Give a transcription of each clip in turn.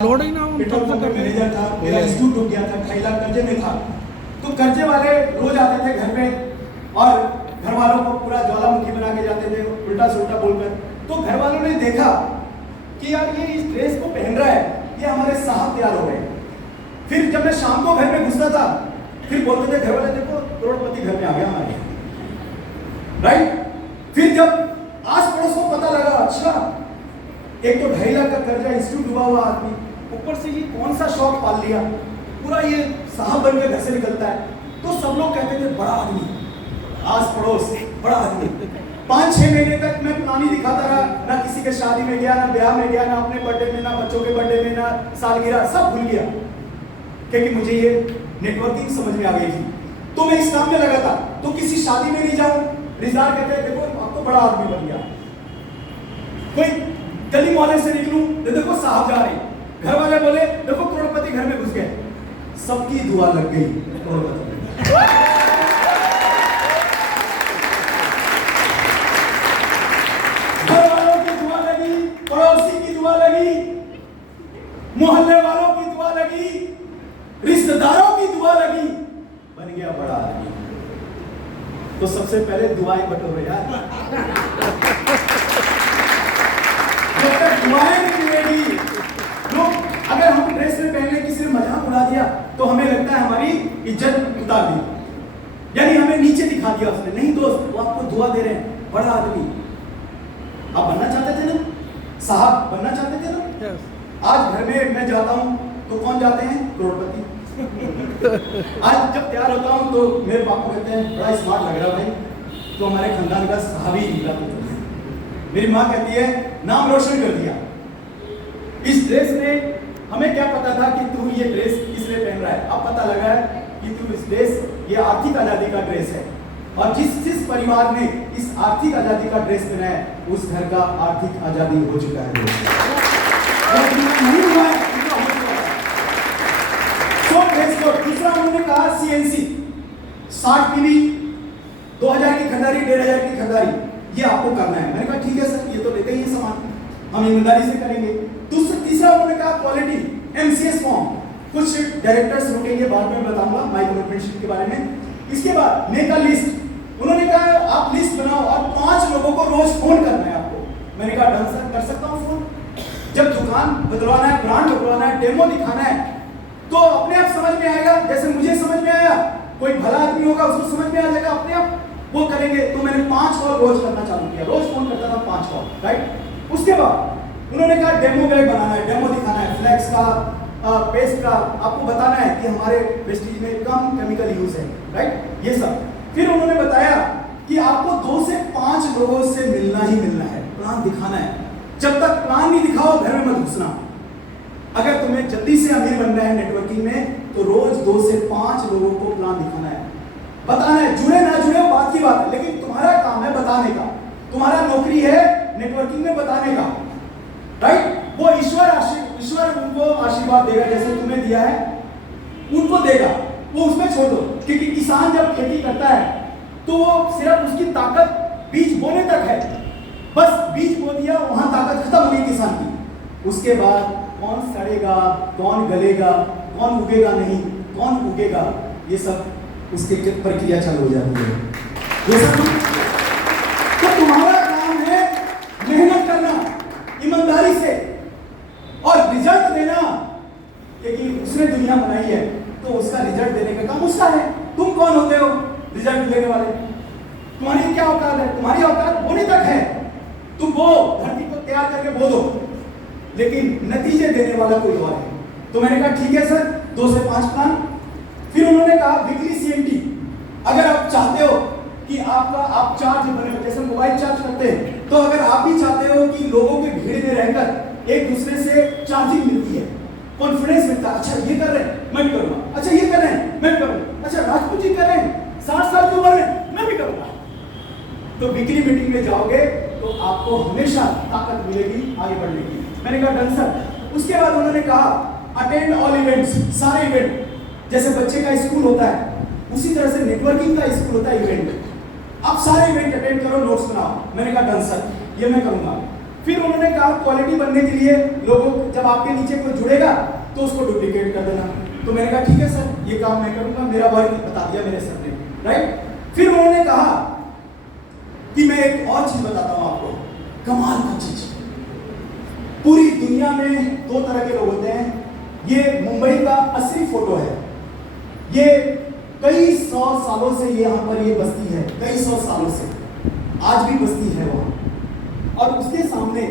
Petrol pump का manager था, मेरा इंस्टीट्यूट डूब गया था, 2.5 लाख कर्जे में था। तो कर्जे वाले रोज आते थे घर में और घर वालों को पूरा ज्वालामुखी बना के जाते थे उल्टा सुल्टा बोलकर। तो घर वालों ने देखा कि यार ये इस ड्रेस को पहन रहा है, ये हमारे साहब तैयार हो गए। फिर जब मैं शाम को घर में घुसता था, फिर बोलते थे घर वाले, देखो करोड़पति घर में आ गया हमारे, राइट। फिर जब आस पड़ोस को पता लगा, अच्छा एक तो 2.5 लाख का कर्जा, इंस्टीट्यूट डूबा हुआ आदमी, ऊपर से ये कौन सा शौक पाल लिया, पूरा ये साहब बन के घर से निकलता है। तो सब लोग कहते थे बड़ा आदमी, आस पड़ोस बड़ा आदमी। 5-6 महीने तक मैं पुरानी दिखाता रहा, ना किसी के शादी में गया, ना ब्याह में गया, ना अपने बर्थडे में, ना बच्चों के बर्थडे में, ना सालगिरह, सब भूल गया, क्योंकि मुझे ये नेटवर्किंग समझ में आ गई थी। तो मैं इस काम में लगा था। तो किसी शादी में नहीं जाऊं, रिश्तेदार कहते हैं देखो अब तो बड़ा आदमी बन गया। कोई गली मोहल्ले से निकलूं तो देखो साहब जा रहे, घर वाले बोले देखो करोड़पति घर में घुस गए, सबकी दुआ लग गई करोड़पति। घर वालों की दुआ लगी, पड़ोसी की दुआ लगी, मोहल्ले वालों की दुआ लगी, रिश्तेदारों की दुआ लगी, बन गया बड़ा आदमी। तो सबसे पहले दुआएं बटोरो यार। दुआएं नहीं मिलेगी, लोग अगर हम ड्रेस में पहनने किसी ने मजाक उड़ा दिया तो हमें लगता है हमारी इज्जत उतार दी, यानी हमें नीचे दिखा दिया उसने। नहीं दोस्त, वो आपको दुआ दे रहे हैं, बड़ा आदमी आप बनना चाहते थे ना, साहब बनना चाहते थे ना। आज घर में मैं जाता हूं तो कौन जाते हैं? करोड़पति। आज जब तैयार होता हूं तो मेरे पापा कहते हैं बड़ा स्मार्ट लग रहा भाई, तो हमारे खानदान का साहब ही निकला। मेरी माँ कहती है नाम रोशन कर दिया। इस ड्रेस में हमें क्या पता था कि तू ये ड्रेस किस लिए पहन रहा है, अब पता लगा है कि तू इस ड्रेस, ये आर्थिक आजादी का ड्रेस है। और जिस परिवार ने इस आर्थिक आजादी का ड्रेस पहना है, उस घर का आर्थिक आजादी हो चुका है। नहीं हुआ है, तो ड्रेस को दूसरा उन्होंने कहा CNC 60 PV 2000 की खरीदारी, 1500 की खरीदारी, ये आपको करना है। मैंने कहा ठीक है सर, ये तो लेते ही सामान, हम ईमानदारी से करेंगे। तीसरा उन्होंने कहा क्वालिटी, MCS फॉर्म, कुछ डायरेक्टर्स रुकेंगे, बाद में बताऊंगा माइक्रोमेंटरशिप के बारे में। इसके बाद मेक अ लिस्ट, उन्होंने कहा आप लिस्ट बनाओ और 5 लोगों को रोज फोन करना है आपको। मैंने कहा डन सर, कर सकता हूँ फोन। जब दुकान बदलवाना है, ब्रांड बदलवाना है, डेमो दिखाना है, तो अपने आप समझ में आएगा, जैसे मुझे समझ में आया, कोई भला आदमी होगा उसको समझ में आ जाएगा, अपने आप वो करेंगे। तो मैंने 5 कॉल रोज करना चालू किया, रोज फोन करता था 5 कॉल, राइट। उसके बाद उन्होंने कहा डेमो बैग बनाना है, डेमो दिखाना है, फ्लेक्स का, पेस्ट का, आपको बताना है कि हमारे वेस्टेज में कम केमिकल यूज है, राइट, ये सब। फिर उन्होंने बताया कि आपको 2 से 5 लोगों से मिलना ही मिलना है, प्लान दिखाना है। जब तक प्लान नहीं दिखाओ घर में मत घुसना। अगर तुम्हें जल्दी से अमीर बनना है नेटवर्किंग में, तो रोज 2 से 5 लोगों को प्लान दिखाना है, बताना है। जुड़े ना जुड़े वो बात की बात है, लेकिन तुम्हारा काम है बताने का, तुम्हारा नौकरी है नेटवर्किंग में बताने का, राइट। वो ईश्वर उनको आशीर्वाद देगा, जैसे तुम्हें दिया है उनको देगा, वो उसमें छोड़ दो। क्योंकि किसान जब खेती करता है तो वो सिर्फ उसकी ताकत बीज बोने तक है, बस बीज बो दिया, वहां ताकत खत्म हो गई किसान की। उसके बाद कौन सड़ेगा, कौन गलेगा, कौन उगेगा नहीं, कौन उगेगा, ये सब उसकी प्रक्रिया चालू हो जाती है। ये सब तो तुम्हारा काम है मेहनत करना ईमानदारी से और रिजल्ट देना, क्योंकि उसने दुनिया बनाई है तो उसका रिजल्ट देने का काम उसका है। तुम कौन होते हो रिजल्ट देने वाले? तुम्हारी क्या औकात है? तुम्हारी औकात बोने तक है, तुम वो धरती को तैयार करके बो दो, लेकिन नतीजे देने वाला कोई और है। तो मैंने कहा ठीक है सर, 2 से 5 प्लान। फिर उन्होंने कहा वीकली CNT, अगर आप चाहते हो कि आप चार्ज बने हो, जैसे मोबाइल चार्ज करते हैं, तो अगर आप भी चाहते हो कि लोगों की भीड़ में रहकर एक दूसरे से चार्जिंग मिलती है, कॉन्फिडेंस मिलता है, अच्छा ये कर रहे हैं मैं भी करूंगा, अच्छा ये कर रहे हैं मैं भी करूंगा, अच्छा राजपूत जी कर रहे हैं 60 साल की उम्र में मैं भी करूंगा। तो वीकली मीटिंग में जाओगे तो आपको हमेशा ताकत मिलेगी आगे बढ़ने की। मैंने कहा डन सर। उसके बाद उन्होंने कहा अटेंड ऑल इवेंट्स, सारे इवेंट, जैसे बच्चे का स्कूल होता है उसी तरह से नेटवर्किंग का स्कूल होता है इवेंट, आप सारे इवेंट अटेंड करो, नोट्स बनाओ। मैंने कहा डन सर, ये मैं करूंगा। फिर उन्होंने कहा क्वालिटी बनने के लिए लोगों, जब आपके नीचे कोई जुड़ेगा तो उसको डुप्लीकेट कर देना। तो मैंने कहा ठीक है सर, ये काम मैं करूंगा, मेरा वर्क बता दिया मेरे सर ने, राइट। फिर उन्होंने कहा कि मैं एक और चीज बताता हूं आपको, कमाल की चीज। पूरी दुनिया में दो तरह के लोग होते हैं। ये मुंबई का असली फोटो है। ये कई सौ सालों से यहाँ पर ये बस्ती है, कई सौ सालों से, आज भी बस्ती है वहां। और उसके सामने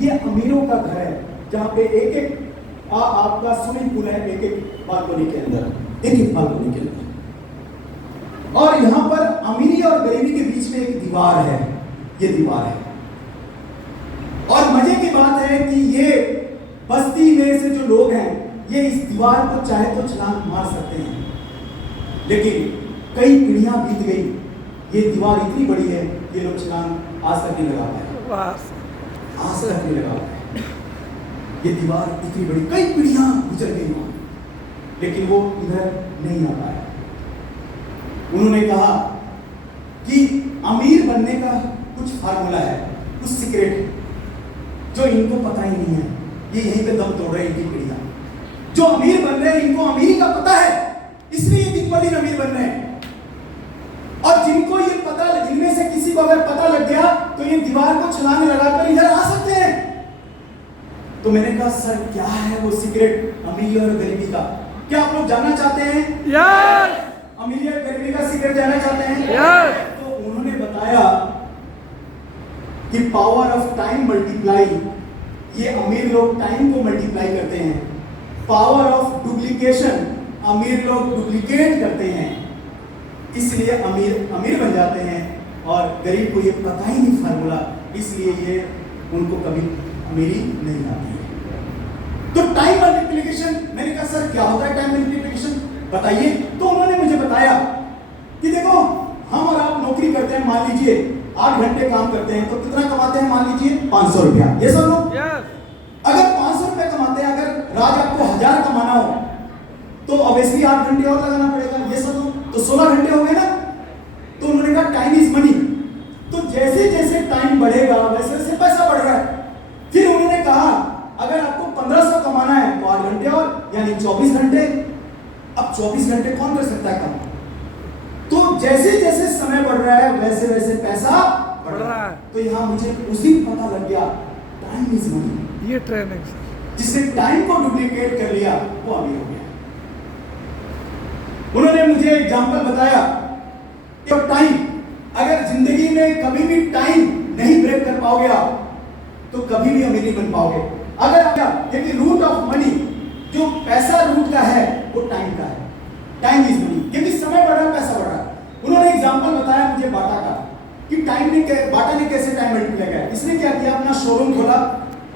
ये अमीरों का घर है, जहां पे एक एक आपका स्विमिंग पूल है, एक एक बालकनी के अंदर, एक एक बालकनी के अंदर। और यहाँ पर अमीरी और गरीबी के बीच में एक दीवार है, ये दीवार है। और मजे की बात है कि ये बस्ती में से जो लोग हैं, ये इस दीवार को चाहे तो छलांग मार सकते हैं, लेकिन कई पीढ़ियां बीत गई, ये दीवार इतनी बड़ी है, ये लोग छलांग आज तक नहीं लगा पाए, आज तक नहीं लगा पाए। ये दीवार इतनी बड़ी, कई पीढ़ियां गुजर गई वहां, लेकिन वो इधर नहीं आ पाया। उन्होंने कहा कि अमीर बनने का कुछ फार्मूला है, कुछ सीक्रेट है, जो इनको पता ही नहीं है। ये यहीं पे दम तोड़ रहे हैं इनकी पीढ़ियां। जो अमीर बन रहे हैं, इनको अमीरी का पता है, इसलिए दिन ब दिन अमीर बन रहे हैं। और जिनको ये पता, इनमें से किसी को अगर पता लग गया तो ये दीवार को छलांग लगाकर इधर आ सकते हैं। तो मैंने कहा सर क्या है वो सीक्रेट अमीरी और गरीबी का? क्या आप लोग जानना चाहते हैं? यस। अमीरी और गरीबी का सीक्रेट जानना चाहते हैं? यस। तो उन्होंने बताया कि पावर ऑफ टाइम मल्टीप्लाई, ये अमीर लोग टाइम को मल्टीप्लाई करते हैं। पावर ऑफ डुप्लीकेशन, अमीर लोग डुप्लीकेट करते हैं, इसलिए अमीर बन जाते हैं। और गरीब को ये पता ही नहीं फार्मूला, इसलिए ये उनको कभी अमीरी नहीं आती है। तो टाइम मल्टीप्लिकेशन, मैंने कहा सर क्या होता है टाइम मल्टीप्लिकेशन, बताइए। तो उन्होंने मुझे बताया कि देखो हम और आप नौकरी करते हैं, मान लीजिए 8 घंटे काम करते हैं, तो कितना कमाते हैं? मान लीजिए 500 रुपया। ये सब लोग अगर 500 रुपया कमाते हैं, अगर राज आपको 1000 कमाना हो तो ऑब्वियसली 8 घंटे और लगाना पड़ेगा। ये सब लोग तो 16 घंटे हो गए ना। तो उन्होंने कहा टाइम इज मनी। तो जैसे जैसे टाइम बढ़ेगा वैसे वैसे पैसा बढ़ रहा है। फिर उन्होंने कहा अगर आपको 1500 कमाना है तो 8 घंटे और, यानी 24 घंटे। अब 24 घंटे कौन कर सकता है काम? तो जैसे जैसे समय बढ़ रहा है वैसे वैसे पैसा बढ़ रहा है। तो यहाँ मुझे उसी पता लग गया टाइम इज मनी। ये ट्रेनिंग जिसने टाइम को डुप्लीकेट कर लिया वो अमीर हो गया। उन्होंने मुझे एग्जांपल बताया कि टाइम, अगर जिंदगी में कभी भी टाइम नहीं ब्रेक कर पाओगे आप तो कभी भी अमीर नहीं बन पाओगे। अगर क्योंकि रूट ऑफ मनी, जो पैसा रूट का है वो टाइम का है। टाइम इज मनी, क्योंकि समय बढ़ रहा है, पैसा बढ़ रहा है। उन्होंने एग्जांपल बताया मुझे बाटा का कि बाटा ने कैसे टाइम मल्टीप्लाई किया। इसने क्या किया, अपना शोरूम खोला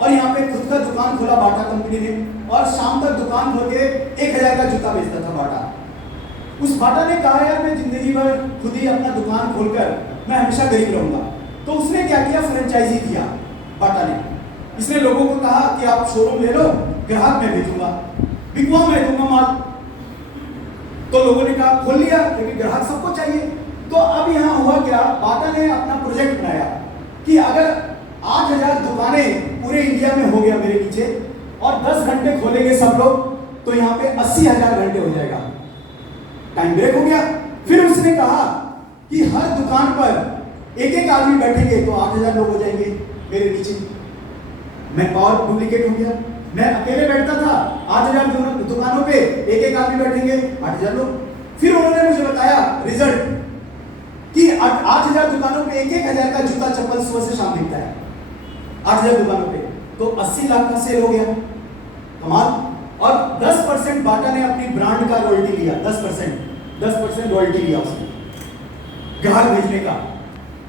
और यहाँ पे खुद का दुकान खोला बाटा कंपनी ने, और शाम तक दुकान खोल के 1000 का जूता बेचता था बाटा। उस बाटा ने कहा यार मैं जिंदगी भर खुद ही अपना दुकान खोलकर मैं हमेशा गरीब रहूंगा। तो उसने क्या किया, फ्रेंचाइजी दिया बाटा ने। इसने लोगों को कहा कि आप शोरूम ले लो, ग्राहक मैं भेजूंगा, बिकवा मैं दूंगा माल। तो लोगों ने कहा खोल लिया, क्योंकि ग्राहक सबको चाहिए। तो अब यहाँ हुआ क्या, बाटा ने अपना प्रोजेक्ट बनाया कि अगर 8000 दुकानें पूरे इंडिया में हो गया मेरे नीचे और 10 घंटे खोलेंगे सब लोग, तो यहाँ पे 80,000 घंटे हो जाएगा। टाइम ब्रेक हो गया। फिर उसने कहा कि हर दुकान पर एक एक आदमी बैठेंगे तो 8000 लोग हो जाएंगे मेरे नीचे। मैं पावर डुप्लीकेट हो गया। मैं अकेले बैठता था, 8000 दुकानों पे एक एक आदमी बैठेंगे, 8000 लोग। फिर उन्होंने मुझे बताया रिजल्ट कि 8000 दुकानों पे 1000 का जूता चप्पल सुबह से शाम बिकता है। 8000 दुकानों पे तो 80 लाख का सेल हो गया। कमाल। और 10% बाटा ने अपनी ब्रांड का रॉयल्टी लिया। 10% रॉयल्टी लिया उसने, ग्राहक भेजने का,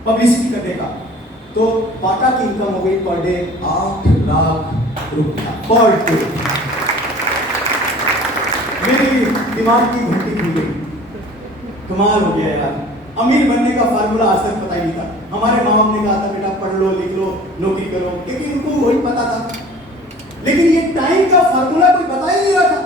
पब्लिसिटी करने का। तो बाटा की इनकम हो गई पर डे 8 लाख रुपया पर डे। मेरी दिमाग की घंटी खुल गई। कमाल हो गया यार। अमीर बनने का फार्मूला आज तक पता ही नहीं था। हमारे माँ बाप ने कहा था बेटा पढ़ लो, लिख लो, नौकरी करो, क्योंकि उनको वही पता था। लेकिन ये टाइम का फार्मूला कोई बता ही नहीं रहा था।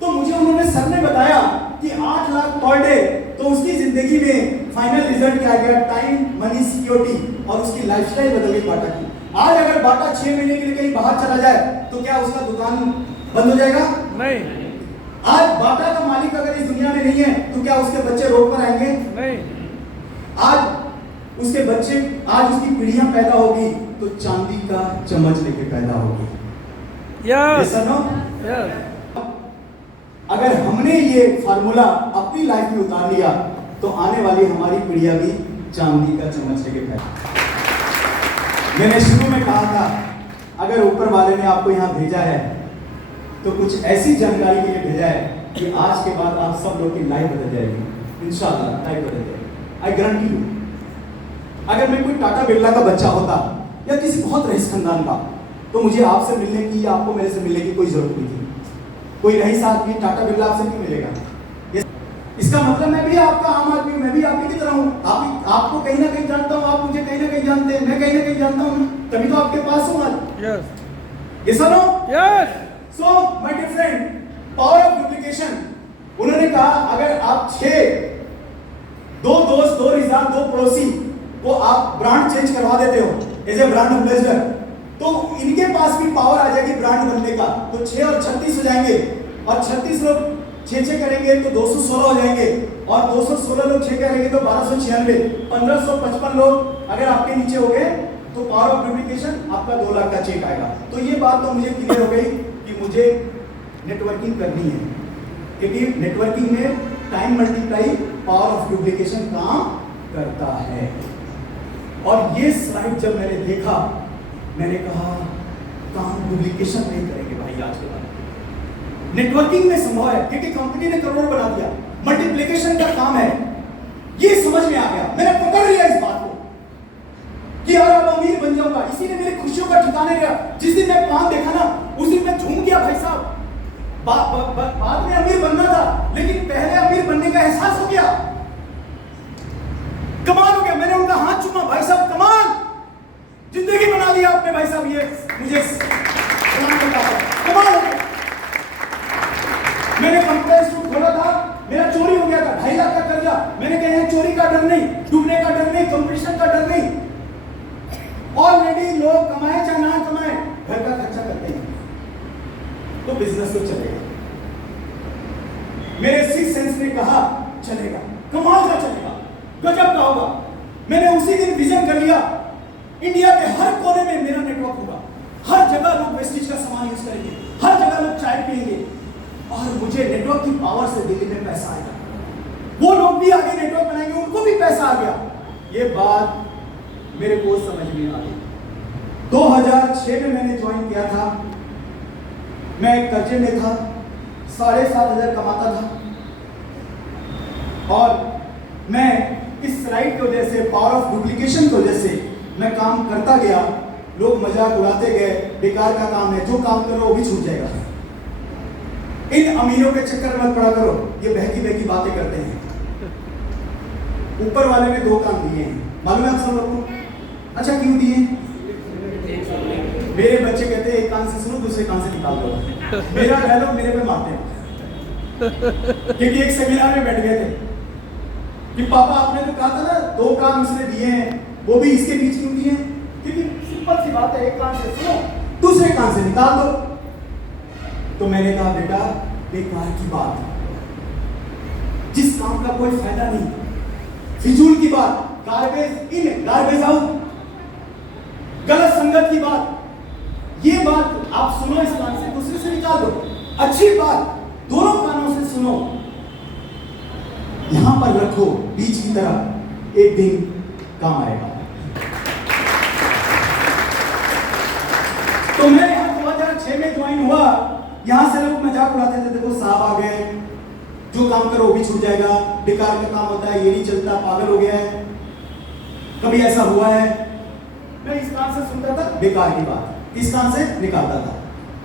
तो मुझे उन्होंने सर ने बताया कि 8 लाख पर डे, तो उसकी जिंदगी में फाइनल रिजल्ट क्या गया, टाइम मनी सिक्योरिटी, और उसकी लाइफस्टाइल बदल गई बाटा की। आज अगर बाटा 6 महीने के लिए कहीं बाहर चला जाए तो क्या उसका दुकान बंद हो जाएगा? नहीं। आज बाटा का मालिक अगर इस दुनिया में नहीं है तो क्या उसके बच्चे रोड पर आएंगे? नहीं। आज उसके बच्चे, आज उसकी पीढ़ियां पैदा होगी तो चांदी का चम्मच लेके पैदा होगी। यस। अगर हमने ये फार्मूला अपनी लाइफ में उतार लिया तो आने वाली हमारी पीढ़ियां भी चांदी का चम्मच लेके पैदा। मैंने शुरू में कहा था अगर ऊपर वाले ने आपको यहाँ भेजा है तो कुछ ऐसी जानकारी के लिए भेजा है कि आज के बाद आप सब लोग की लाइफ बदल जाएगी। इंशाल्लाह लाइफ बदल जाएगी। I guarantee you. अगर मैं कोई टाटा बिरला का बच्चा होता या किसी बहुत रईस खानदान का तो मुझे आपसे मिलने की या आपको मेरे से मिलने की कोई जरूरत नहीं थी। कोई रईस आदमी टाटा बिरला आपसे क्यों मिलेगा? इसका मतलब मैं भी आपका आम आदमी हूं, मैं भी आपकी तरह हूं। आपको कहीं ना कहीं जानता हूं, आप मुझे कहीं ना कहीं जानते हैं, मैं कहीं ना कहीं जानता हूं, तभी तो आपके पास हूं आज। यस और no? Yes. So my dear friend, power of duplication. उन्होंने कहा अगर आप 2 दोस्त, 2 रिश्तेदार, 2 पड़ोसी को आप ब्रांड चेंज करवा देते हो एज ए ब्रांड एम्बेसडर तो इनके पास भी पावर आ जाएगी ब्रांड बनने का। तो 6 और 36 हो जाएंगे और 36 लोग 6 करेंगे तो 216 हो जाएंगे और 216 लोग 6 करेंगे तो 1296, 1555 लोग अगर आपके नीचे हो गए तो पावर ऑफ डुप्लीकेशन आपका 2 लाख का चेक आएगा। तो ये बात तो मुझे क्लियर हो गई कि मुझे नेटवर्किंग करनी है क्योंकि नेटवर्किंग में time multiply power of duplication काम करता है। और ये स्लाइड जब मैंने देखा मैंने कहा काम डुप्लीकेशन नहीं करेंगे भाई आज के बाद। नेटवर्किंग में संभव है क्योंकि कंपनी ने करोड़ बना दिया, मल्टीप्लिकेशन का काम है। ये समझ में आ गया, मैंने पकड़ लिया इस बात को कि यार अब अमीर बन जाऊंगा। इसी ने मेरी खुशियों का ठिकाने गया। जिस दिन मैं पान देखा ना उस दिन मैं झूम गया भाई साहब। बाद में अमीर बनना था लेकिन पहले अमीर बनने का एहसास हो गया। कमाल हो गया। मैंने उनका हाथ चूमा, भाई साहब कमाल, जिंदगी बना दी आपने भाई साहब। ये मुझे सलाम करता है, कमाल हो गया। मैंने कंप्यूटर इंस्टीट्यूट खोला था, मेरा चोरी हो गया था, 2.5 लाख का कर्जा। मैंने कहा चोरी का डर नहीं, डूबने का डर नहीं, कंपटीशन का डर नहीं। ऑलरेडी लोग कमाए चाहे ना कमाए घर का खर्चा करते हैं तो बिजनेस तो चलेगा। मेरे सिक्स सेंस ने कहा चलेगा, कमाल का चलेगा, गजब का होगा। मैंने उसी दिन विजन कर लिया इंडिया के हर कोने में मेरा नेटवर्क होगा। हर जगह लोग वेस्टेज का सामान यूज करेंगे, हर जगह लोग चाय पिएंगे और मुझे नेटवर्क की पावर से दिल्ली में पैसा आएगा। वो लोग भी आगे नेटवर्क बनाएंगे, उनको भी पैसा आ गया। ये बात मेरे को समझ में आ गई। 2006 में मैंने ज्वाइन किया था। मैं कर्जे में था, 7,500 कमाता था और मैं इस स्लाइड की वजह से, पावर ऑफ डुप्लीकेशन की वजह से मैं काम करता गया। लोग मजाक उड़ाते गए, बेकार का काम है, जो काम करो वो भी छूट जाएगा। इन अमीरों के चक्कर में मत पड़ा करो, ये बहकी बहकी बातें करते हैं। ऊपर वाले ने 2 काम दिए हैं, मालूम है आप सब लोगों को? अच्छा क्यों दिए? मेरे बच्चे कहते हैं एक कान से सुनो दूसरे कान से निकाल दो। मेरा डायलॉग मेरे पे मारते हैं क्योंकि एक सेमिनार में बैठ गए थे कि पापा आपने तो कहा था ना 2 कान उसने दिए हैं, वो भी इसके बीच क्यों दिए हैं? क्योंकि सिंपल सी बात है, एक कान से सुनो दूसरे कान से निकाल दो। तो मैंने कहा बेटा बेकार की बात, जिस काम का कोई फायदा नहीं, फिजूल की बात, गार्बेज इन गार्बेज आउट, गलत संगत की बात, ये बात आप सुनो इस कान से, दूसरे से निकाल दो। अच्छी बात दोनों कानों से सुनो, यहां पर रखो बीच की तरह, एक दिन काम आएगा। तो मैं यहां 2006 में ज्वाइन हुआ। यहां से लोग मजाक उड़ाते थे, देखो साहब आ गए, जो काम करो वो भी छूट जाएगा, बेकार का काम होता है, ये नहीं चलता, पागल हो गया है, कभी ऐसा हुआ है। मैं इस कान से सुनता था बेकार की बात, इस कान से निकालता था,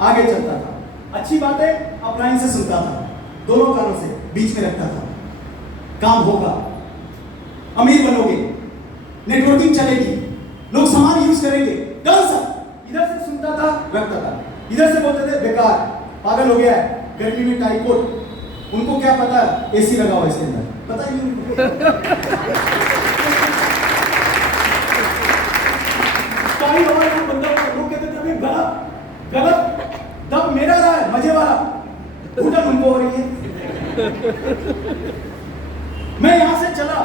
आगे चलता था। अच्छी बातें अपलाइन से सुनता था, दोनों कानों से बीच में रखता था। काम होगा, अमीर बनोगे, नेटवर्किंग चलेगी, लोग सामान यूज करेंगे, डन सर। इधर से सुनता था रखता था, इधर से बोलते थे बेकार, पागल हो गया है, गर्मी में टाई कोट, उनको क्या पता एसी लगा हुआ इसके अंदर, पता ही नहीं। गलत दब मेरा रहा है, मजे वाला घुटन उनको हो रही है। मैं यहां से चला,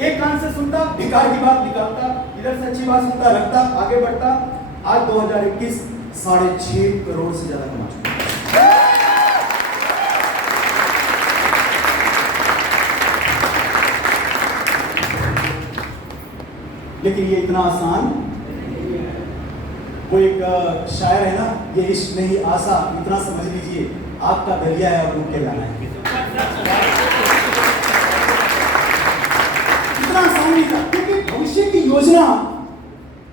एक कान से सुनता, बेकार की बात निकालता, इधर से अच्छी बात सुनता, रखता, आगे बढ़ता। आज 2021 6.5 करोड़ से ज्यादा कमा चुका। लेकिन ये इतना आसान, वो एक शायर है ना, ये इश्क नहीं आसा, इतना समझ लीजिए, आपका दरिया है और रुक के लाना है। इतना आसान नहीं था, क्योंकि भविष्य की योजना,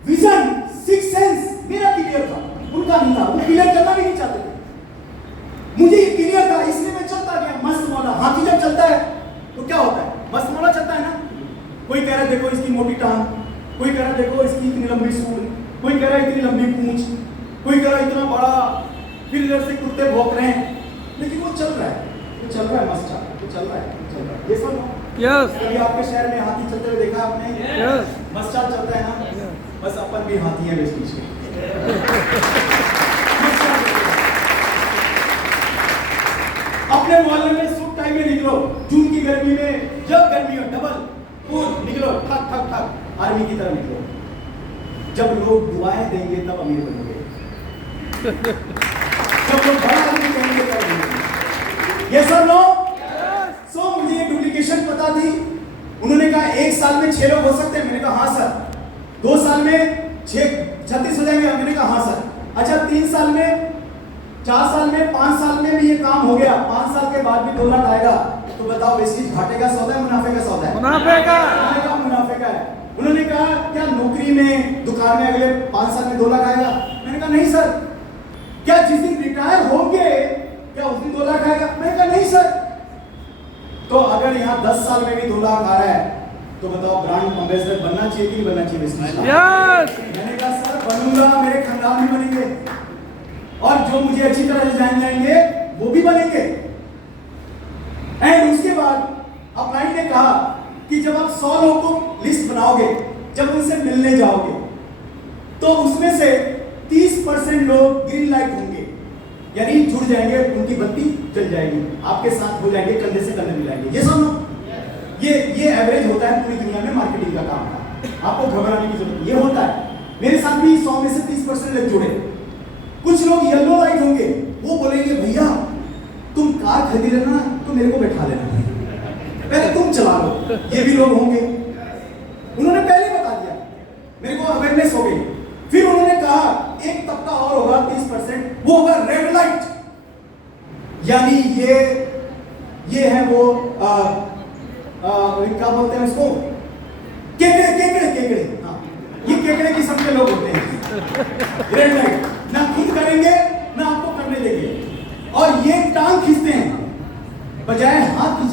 विजन, सिक्स सेंस मेरा क्लियर था, उनका नहीं था। वो क्लियर करना भी नहीं चाहते थे, मुझे ये क्लियर था, इसलिए मैं चलता गया मस्त मौला। हाथी जब चलता है तो क्या होता है, मस्त मौला चलता है ना। कोई कह रहा है देखो इसकी मोटी टांग, कोई कह रहा है देखो इसकी इतनी लंबी सूंड, कोई कह रहा है इतनी लंबी पूंछ, कोई कह रहा है इतना बड़ा, फिर इधर से कुत्ते भौंक रहे हैं, लेकिन वो चल रहा है, वो चल रहा है मस्त चाल, वो चल रहा है, वो चल रहा है। ये सब यस कभी आपके शहर में हाथी चलते हुए देखा आपने? यस मस्त चाल चलता है ना, बस अपन भी हाथी है बेच के। अपने मोहल्ले में सुबह टाइम में निकलो, जून की गर्मी में, जब गर्मी हो डबल कूद निकलो, ठक ठक ठक, आर्मी की तरह निकलो। जब लोग दुआएं देंगे तब अमीर बनोगे, जब लोग बड़ा आदमी कहेंगे तब अमीर बनोगे। ये सब लोग सो मुझे ये डुप्लीकेशन पता थी। उन्होंने कहा 1 साल में 6 लोग हो सकते हैं, मैंने कहा हाँ सर। 2 साल में 36 हो जाएंगे, मैंने कहा हाँ सर। अच्छा 3 साल में, 4 साल में, 5 साल में भी ये काम हो गया, 5 साल के बाद भी 2 लाख आएगा, तो बताओ वेस्टेज घाटे का सौदा है मुनाफे का सौदा है? मुनाफे का। उन्होंने कहा मुनाफे का है। उन्होंने कहा क्या नौकरी में, दुकान में अगले 5 साल में 2 लाख आएगा? मैंने कहा नहीं सर। क्या जिस दिन रिटायर होंगे क्या उस दिन 2 लाख आएगा? मैंने कहा नहीं सर। तो अगर यहाँ 10 साल में भी 2 लाख आ रहा है तो बताओ ब्रांड एम्बेसडर बनना चाहिए कि नहीं बनना चाहिए वेस्टेज का? यस मैंने कहा सर बनूंगा, मेरे खानदान भी बनेंगे, और जो मुझे अच्छी तरह से जान जाएंगे वो भी बनेंगे। एंड उसके बाद अपलाइन ने कहा कि जब आप 100 लोगों को लिस्ट बनाओगे, जब उनसे मिलने जाओगे, तो उसमें से 30% लोग ग्रीन लाइट होंगे, यानी जुड़ जाएंगे, उनकी बत्ती जल जाएगी, आपके साथ हो जाएंगे, कंधे से कंधे मिलाएंगे। ये सुनो, ये एवरेज होता है पूरी दुनिया में मार्केटिंग का काम का, आपको घबराने की जरूरत नहीं, ये होता है। मेरे साथ भी 100 में से 30% लोग जुड़े। कुछ लोग येलो लाइट होंगे, वो बोलेंगे भैया तुम कार खरीद लेना तो मेरे को बैठा लेना, पहले तुम चला लो। ये भी लोग होंगे, उन्होंने पहले बता दिया, मेरे को अवेयरनेस हो गई। फिर उन्होंने कहा एक तबका और होगा 30%, वो होगा रेड लाइट, यानी ये है वो क्या बोलते हैं उसको, केकड़े, हाँ, ये केकड़े किस्म के लोग होते हैं। रेड लाइट ना खुद करेंगे ना आपको करने देंगे, और ये टांग खींचते हैं बजाय हाथ खींचने